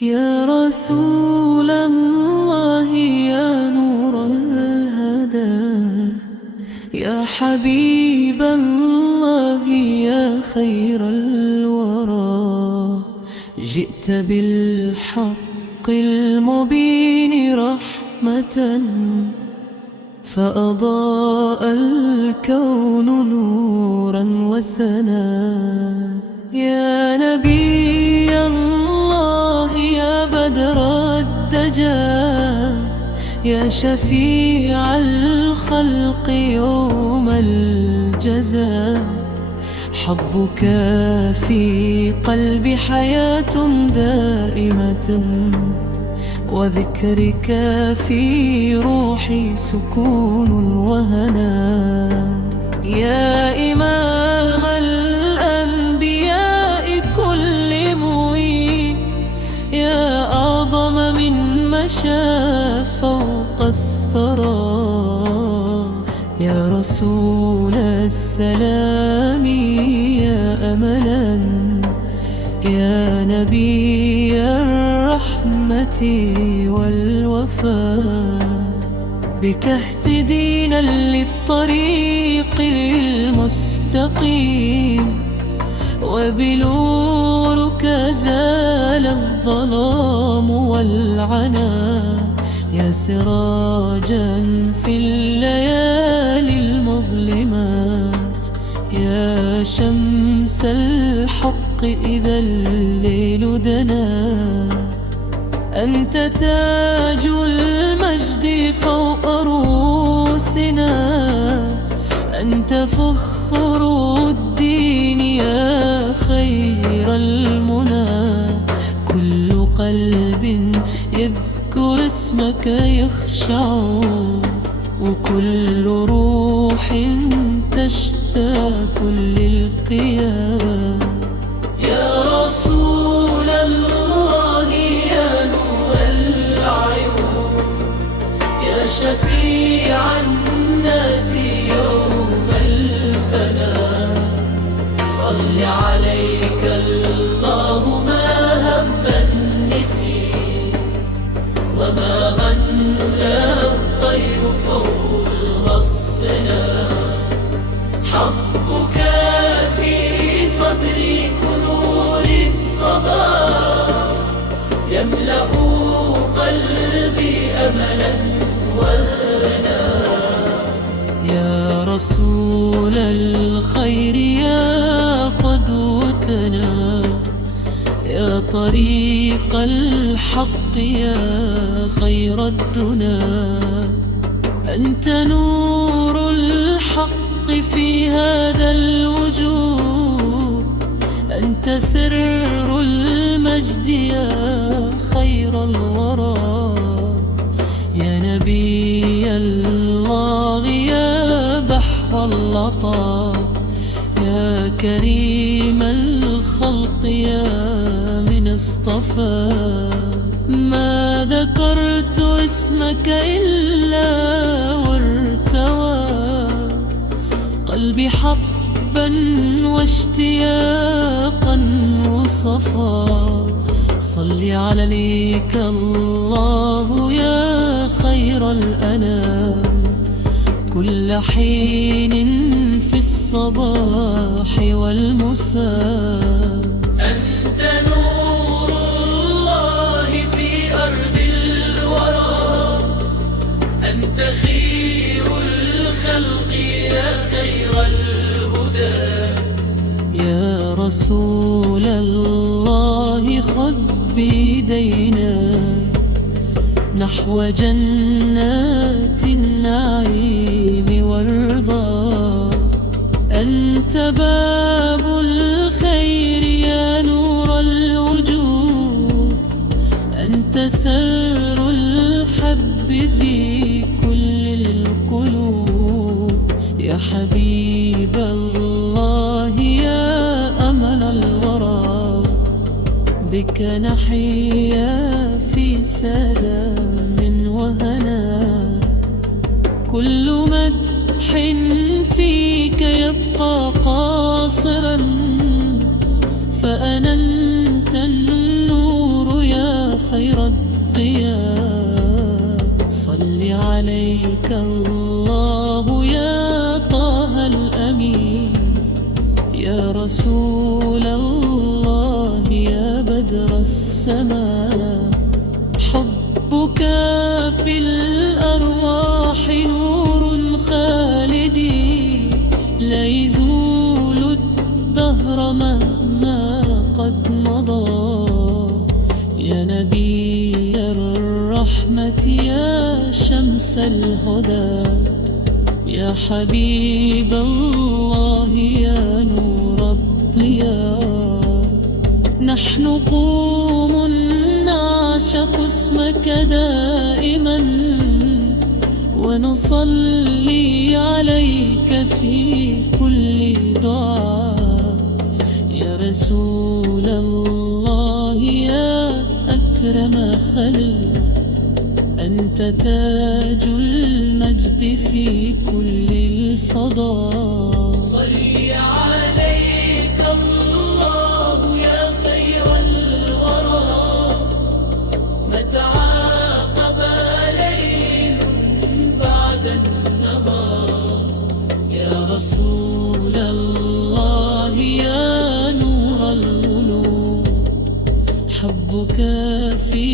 يا رسول الله يا نور الهدى، يا حبيب الله يا خير الورى، جئت بالحق المبين رحمة، فأضاء الكون نورا وسنا. يا نبي الله يا بدر الدجى، يا شفيع الخلق يوم الجزاء، حبك في قلبي حياة دائمة، وذكرك في روحي سكون وهنا. يا إمام الأنبياء كل معين، يا أعظم من مشى فوق الثرى، يا رسول السلام يا أملا، يا نبي الرحمة والوفاء. بك اهتدينا للطريق المستقيم، وبنورك زال الظلام والعنا، يا سراجا في الليالي المظلمات، يا شمس الحق إذا الليل دنا. أنت تاج المجد فوق رؤوسنا، أنت فخر الدين يا خير المنى. كل قلب يذكر اسمك يخشع، وكل روح تشتاق للقيام. يا رسول الله يا نور العيون، يا شفيع الناس يوم الفناء، صل عليك الله ما هم النسيم، وما غنى الطير فوق الغصنا. حبك في صدري كنور الصباح، يملأ قلبي أملا وهنا. يا رسول الخير يا قدوتنا، يا طريق الحق يا خير الدنا. أنت نور الحق في هذا الوجود، أنت سر المجد يا خير الورى. يا نبي الله يا بحر اللطى، يا كريم الخلق يا من اصطفى. ما ذكرت اسمك إلا وارتوى قلبي حبا واشتياقا وصفا. صل عليك الله يا خير الأنام، كل حين في الصباح والمساء. أنت نور الله في أرض الورى، أنت خير الخلق يا خير الهدى. يا رسول الله خذ بيدينا نحو جنات النعيم والرضا. أنت باب الخير يا نور الوجود، أنت سر الحب في كل القلوب. يا حبيب الله يا أمل الورى، بك نحيا في سلام وهنا. كل مدح فيك يبقى قاصرا، فأنت النور يا يحييك الله يا طه الأمين، يا رسول الله يا بدر السماء. حبك في الأرواح نور خالدي، لا يزول الدهر مهما قد مضى. يا نبي الرحمة يا شمس الهدى، يا حبيب الله يا نور الضياء. نحن قوم نعشق اسمك دائما، ونصلي عليك في كل دعاء. يا رسول الله يا أكرم خلق، أنت تاج المجد في كل الفضاء. صلي عليك الله يا خير الورى، متى عاقب ليل بعد النهار. يا رسول الله يا نور القلوب، حبك في